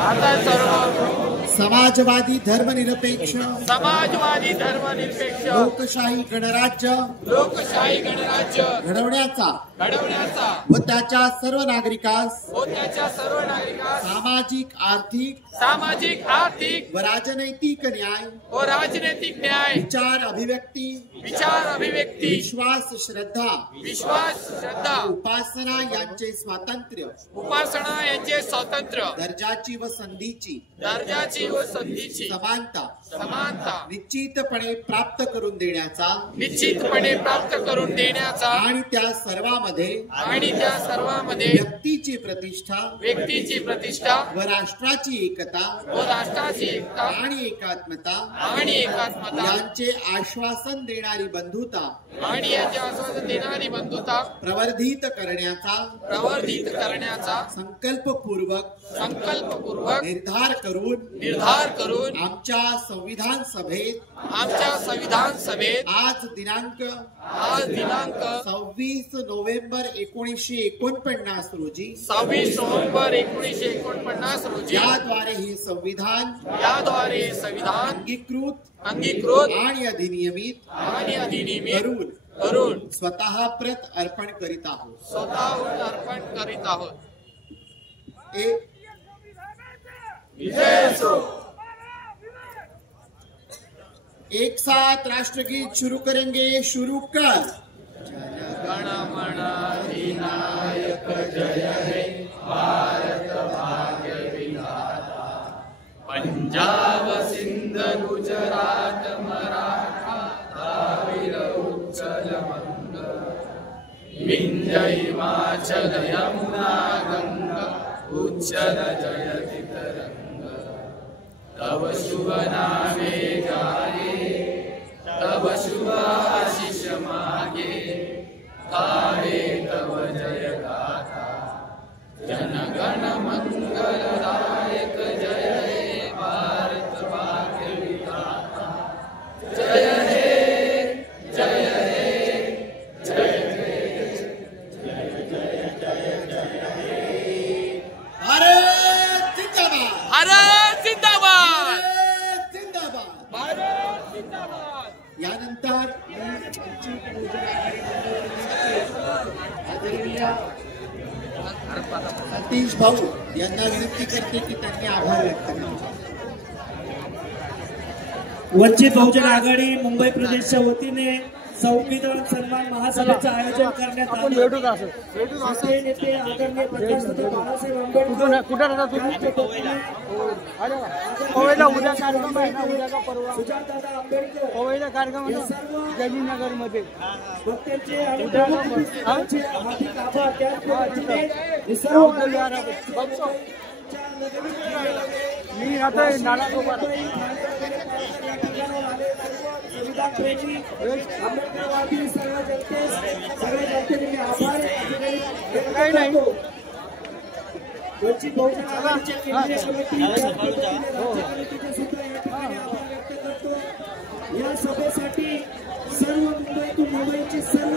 आता सर्व समाजवादी धर्मनिरपेक्ष लोकशाही गणराज्य घडवण्याचा व त्याच्या सर्व नागरिकास सामाजिक आर्थिक व राजनैतिक न्याय विचार अभिव्यक्ती विश्वास श्रद्धा उपासना यांचे स्वातंत्र्य दर्जाची व संधीची समानता निश्चितपणे प्राप्त करून देण्याचा आणि त्या सर्वांमध्ये व्यक्तीची प्रतिष्ठा व राष्ट्राची एकता आणि एकात्मता यांचे आश्वासन देणारी बंधुता प्रवर्धित करण्याचा संकल्पपूर्वक निर्धार करून आमच्या संविधान सभेत आज दिनांक 26 नोव्हेंबर 1949 रोजी याद्वारे हे संविधान अंगीकृत आणि अधिनियमित करून स्वतः प्रत अर्पण करीत आहोत। एक साथ राष्ट्रगीत शुरू करेंगे। शुरू कर। गण मन अधिनायक जय हे भारत भाग्य विधाता, पंजाब सिंध गुजरात मराठा द्राविड उत्कल बंग, विंध्य हिमाचल यमुना गंगा उच्चल जयति तरंग, तव शुभ नामे गाये तव शुभ आशीष मागे, गाये तव जय गाथा जन गण मंगलदायक जय हे भारत भाग्य विधाता, जय हे जय हे जय हे जय जय जय जय हे भारत जिंदाबाद, भारत जिंदाबाद, भारत जिंदाबाद। यानंतर सतीश भाऊ यांना विनंती करते की त्यांनी आभार व्यक्त करावे। वंचित बहुजन आघाडी मुंबई प्रदेशच्या वतीने संविधान सन्मान महासभेचं आयोजन करण्यात आले। नेते आदरणीय प्रजासत्ताक बाळासाहेब आंबेडकर उद्या कार्यक्रम आहे ना, उद्याचा परवा सुजातदादा आंबेडकर पवईला कार्यक्रम जयनगर मध्ये वक्त्यांचे आणि प्रमुखांचे हार्दिक आभार। त्याच पद्धतीने सर्व मी आता नारायणगोपाळ संविधान प्रेमी आंबेडकरवादी सगळ्या जनतेने मी आभार काही नाही। वंचित बहुजन आघाडीच्या केंद्रीय समिती राज्य समितीचे सुद्धा या ठिकाणी आभार व्यक्त करतो। या सभेसाठी सर्व मुंबईतून मुंबईची सर्व